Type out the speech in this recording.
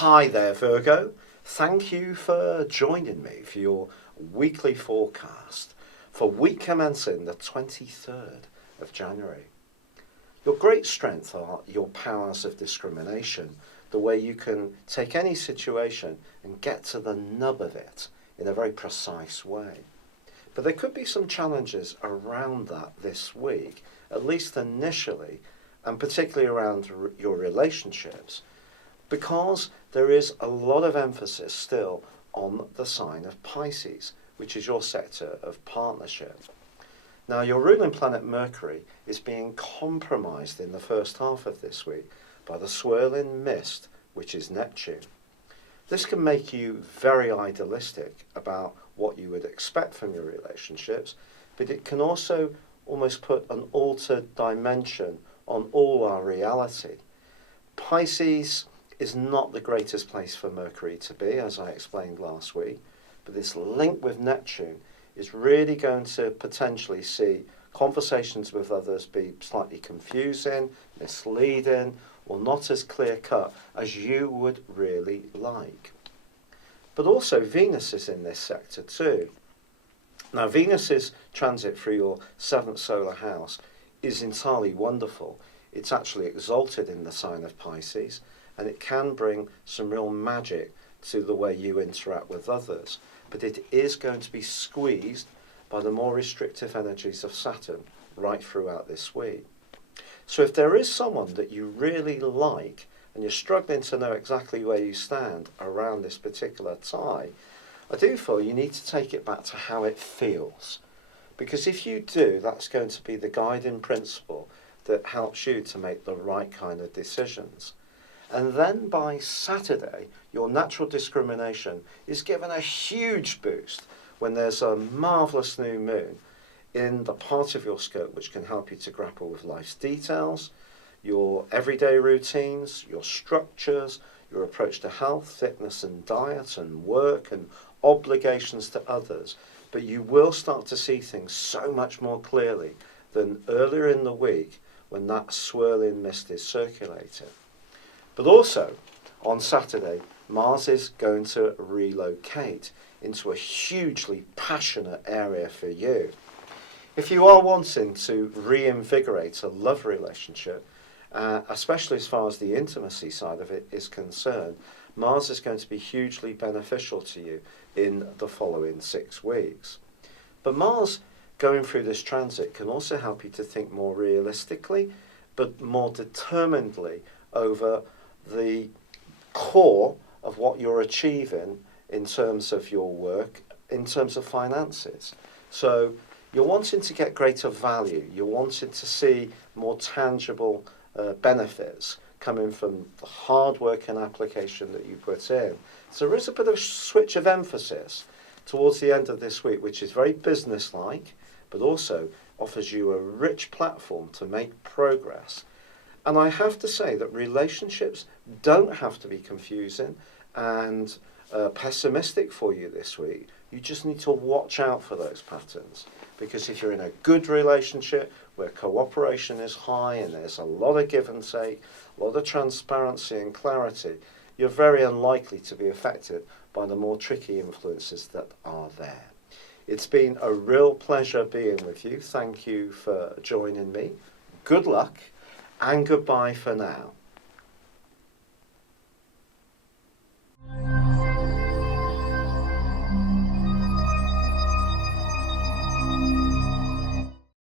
Hi there, Virgo. Thank you for joining me for your weekly forecast for week commencing the 23rd of January. Your great strength are your powers of discrimination, the way you can take any situation and get to the nub of it in a very precise way. But there could be some challenges around that this week, at least initially, and particularly around your relationships, because there is a lot of emphasis still on the sign of Pisces, which is your sector of partnership. Now, your ruling planet Mercury is being compromised in the first half of this week by the swirling mist, which is Neptune. This can make you very idealistic about what you would expect from your relationships, but it can also almost put an altered dimension on all our reality. Pisces is not the greatest place for Mercury to be, as I explained last week, but this link with Neptune is really going to potentially see conversations with others be slightly confusing, misleading, or not as clear-cut as you would really like. But also Venus is in this sector too. Now, Venus's transit through your 7th solar house is entirely wonderful. It's actually exalted in the sign of Pisces, and it can bring some real magic to the way you interact with others. But it is going to be squeezed by the more restrictive energies of Saturn right throughout this week. So if there is someone that you really like and you're struggling to know exactly where you stand around this particular tie, I do feel you need to take it back to how it feels. Because if you do, that's going to be the guiding principle that helps you to make the right kind of decisions. And then by Saturday, your natural discrimination is given a huge boost when there's a marvellous new moon in the part of your scope which can help you to grapple with life's details, your everyday routines, your structures, your approach to health, fitness and diet and work and obligations to others. But you will start to see things so much more clearly than earlier in the week when that swirling mist is circulating. But also, on Saturday, Mars is going to relocate into a hugely passionate area for you. If you are wanting to reinvigorate a love relationship, especially as far as the intimacy side of it is concerned, Mars is going to be hugely beneficial to you in the following 6 weeks. But Mars going through this transit can also help you to think more realistically, but more determinedly over the core of what you're achieving in terms of your work, in terms of finances. So you're wanting to get greater value, you're wanting to see more tangible benefits coming from the hard work and application that you put in. So there is a bit of switch of emphasis towards the end of this week, which is very businesslike, but also offers you a rich platform to make progress. And I have to say that relationships don't have to be confusing and pessimistic for you this week. You just need to watch out for those patterns. Because if you're in a good relationship where cooperation is high and there's a lot of give and take, a lot of transparency and clarity, you're very unlikely to be affected by the more tricky influences that are there. It's been a real pleasure being with you. Thank you for joining me. Good luck. And goodbye for now.